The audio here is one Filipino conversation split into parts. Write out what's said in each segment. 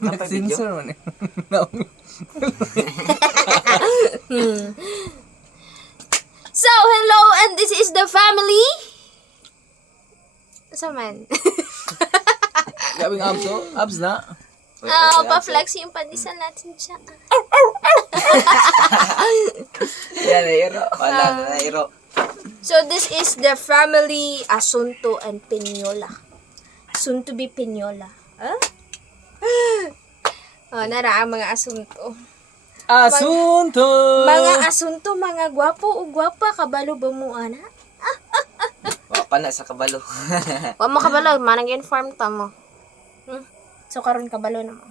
Nag-sensor man eh. So, hello, and this is the family. Sa man. Gabing abs oh. Abs na. Pa-flex yung pandisan natin siya. Yan, nairo. Wala na, nairo. So, this is the family Asunto and Pinyola. Soon to be Pinyola. Huh? Oh, nara ang mga asunto. Asunto! Mga asunto, mga gwapo o gwapa, kabalo ba mo, ana? Wapa na sa kabalo. Wa mo kabalo, manang inform ta mo. So, karon kabalo na mo.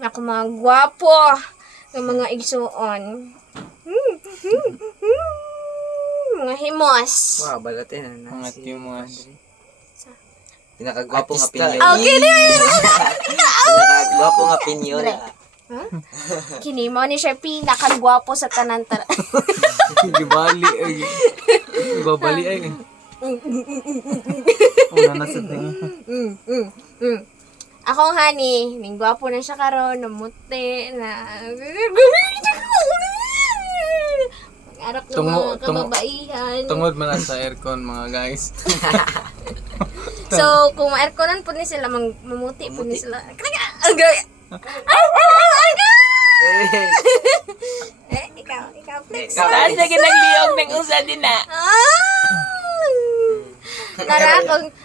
Ako mga gwapo, ng mga igsuon. Mga himos. Wow, balatin. Mga timos. Pinakagwapo nga Artista. pinyola. Okay, Pinakagwapo nga pinyola. Kini mo ni siya pinakagwapo sa tanan-tanan. Gibali ay. Babali ay. Una na sa tingin. Akong honey, ning gwapo na siya karon, namuti na. Mag-arap ng mga kababaihan. Tungod man lang sa aircon mga guys. So, kung ma-airconan po ni sila, mamuti po ni sila. Ikaw, please. Taas na ginagliog ng usa din na.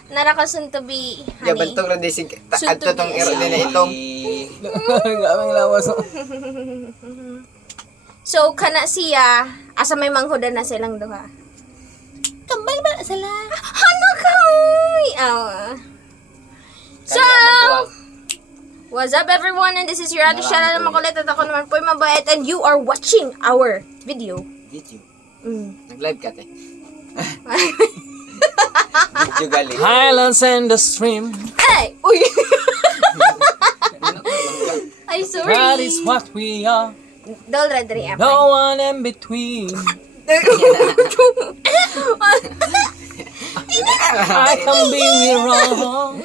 Nara ko soon to be, Ya, honey. bantog lang dising. Soon Ato to tong be iro din na itong. Gabing lawas oh. So, kana siya, asa may manghudan na silang duha. Kambal ba sila? Ano ka? So, what's up everyone? And this is your other channel na makulit at ako naman po yung mabait. And you are watching our video. Video. Mm. Nag-live ka, te. Video gali. Highlands and the stream. Ay! Uy! Ay, sorry. That is what we are. Dol red rin No one in between. I can be wrong.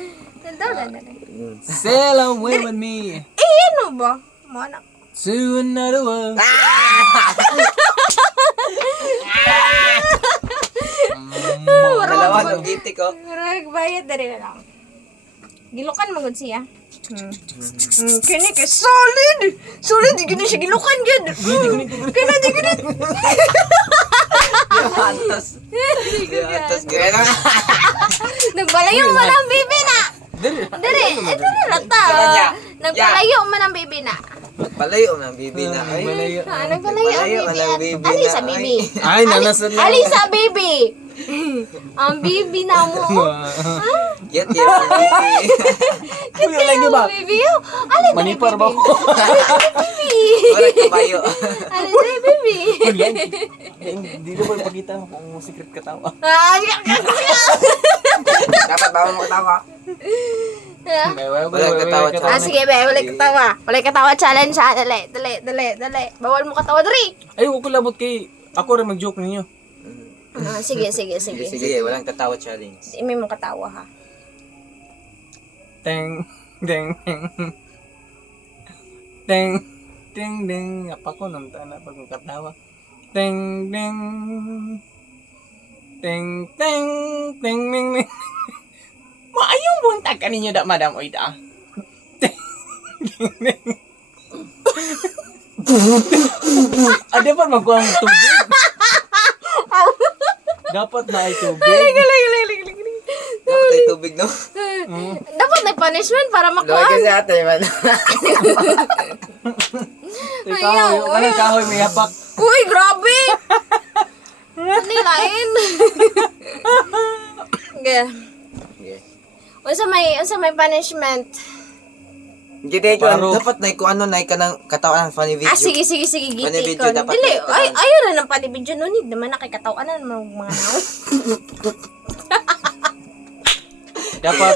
Dol red rin. Sail away with me Ano ba? Mana? to another world. Dalawa ng gitik ko. Bayad na rin lang. Gilukan magod siya. Kini kay solid. Solid, di gini siya gilukan gid. Kaya di gini. Antos. Antos. Gaya na. Nagpalayo man ang bibi na. Dere, ito na rata. Nagpalayo man ang bibi na. Palayo ng bibi na. Ay. Malayo. Nagpalayo ang bibi. Ali sa bibi. Ay, nanasan na. Ali sa bibi. Ang bibi na mo. Yat yat ang bibi. Kuya lagi ba? Bibi yo. Ali sa Manipar ba ko? bibi. Wala kabayo. Ali sa bibi. Hindi na ba ipakita kung secret katawa? Dapat bawal mo katawa. Walang katawa Sige be, wala katawa. Wala katawa challenge ha. Dali. Bawal mo katawa dali. Ay, huwag ko labot kay... Ako rin mag-joke ninyo. Sige. Sige, walang katawa challenge. May mo katawa ha. Teng, deng, deng. Teng, ding, ding. Apa ko nung tana pag katawa. Teng, deng. Teng, teng, teng, ding, ding. Maayong buntag ka ninyo da, madam Oida. Teng, ding, ding. Ada pa magkuha ng tubig. Dapat na ay tubig. Dapat ay tubig, no? Dapat may punishment para Luwag makuha. kasi ate, man. Kahoy, anong kahoy may hapak? Uy, grabe! Nilain. Okay. Okay. Unsa may punishment? Hindi ko Paro. dapat na ko ano na ka ng katawan ng funny video. Sige, Funny giti video ko. dapat Dili, na- ayaw na ng panibidyo nun. Hindi naman nakikatawan na ng mga naon. Dapat,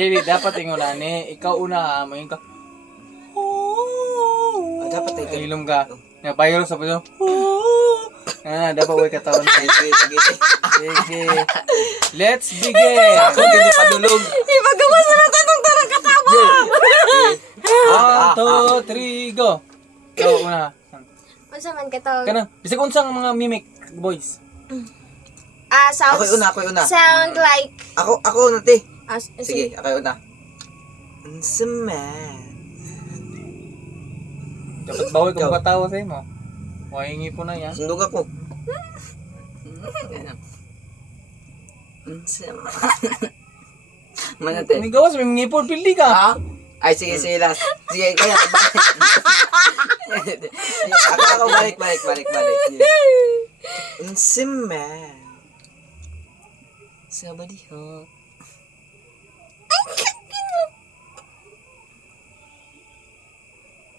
dili, dapat ingulan eh. Ikaw una, mayin ka. Dapat ay Ilom ka. Napayro sa puso. Dapat huwag katawan. sige. Sige. Let's begin. Ako gini padulog. Ipagawa sa natin itong tarang katawa. 2, 3, go. Go, una. Unsa man katong Kanang, bisag unsang mga mimic, boys. sounds Ako una. sound like Ako una, te. sige. Sige, ako una. Unsa man? Dapat bawal kung makatawa sa'yo mo. Wahingi po na yan. Sundog ako. Unsa man? Mana, te? Manigawas, may ngipon, pildi ka. Ha? Ay, sige, last. Sige, kaya, balik. Ako, balik. Unsa man? Somebody help.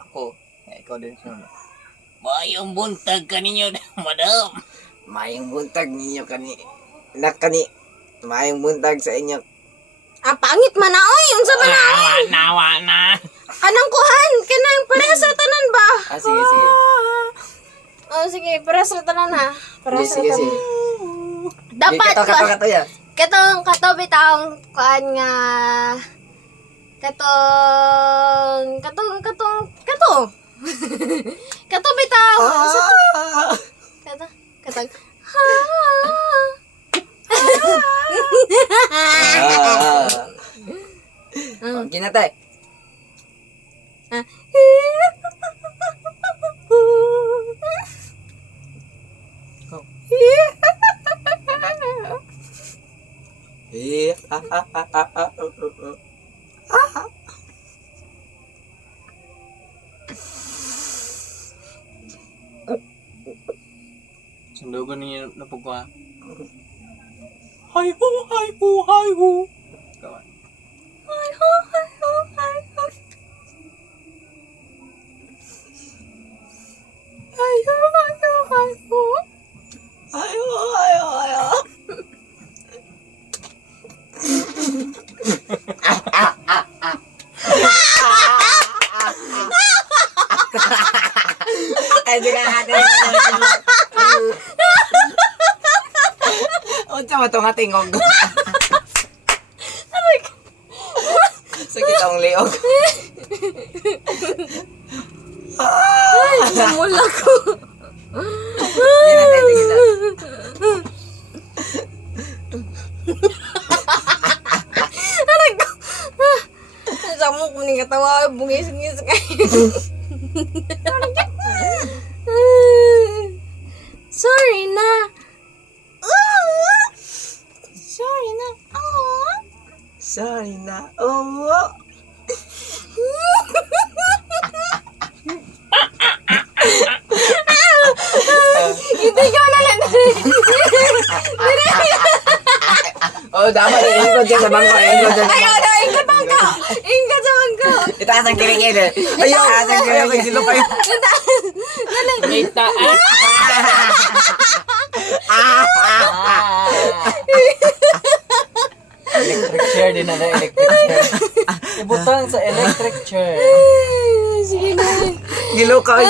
Ako. Ikaw din siya. Mayong buntag ka ninyo, madam. Mayong buntag ninyo kani. Mayong buntag sa inyo. Pangit man na oy, unsa man na oy? Nawa na. Kanang kuhan, kanang pares ra tanan ba? Sige. Oh, sige, pares ra tanan ha. Pares ra Sige. tanan. Dapat Kato ya. kato bitawng kuan nga kato bitaw. Kato. Ginatay. Sundugan niyo na pagwa. Hi ho, hi ho, hi ho. Kawan. Hi ho, hi ho, hi ho. Hi ho, hi ho, hi ho. Ayo. Ay, di ka natin. Unsa mo itong atingog? Sakit ang liog. Ay, namula ko. Yan natin, sige na. Aray ko. Sa mo kung ni katawa, bungis-ngis kayo. Sorry na. Sorry na. Sorry na. Oh. Hindi ko na lang. Oh, dapat ikot dyan sa bangko. Ikot dyan. Ayaw na, ingat bangko. Ingat sa bangko. Itaas ang kiringin. Ayaw, itaas ang kiringin. Silo kayo. Itaas. Electric chair din na electric chair. Ibutang sa electric chair. Sige na. Gilo ka.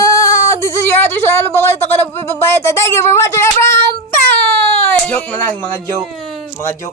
This is your other channel. Bakit ako na babayad? Thank you for watching everyone. Bye! Joke na lang, mga joke. Mga joke.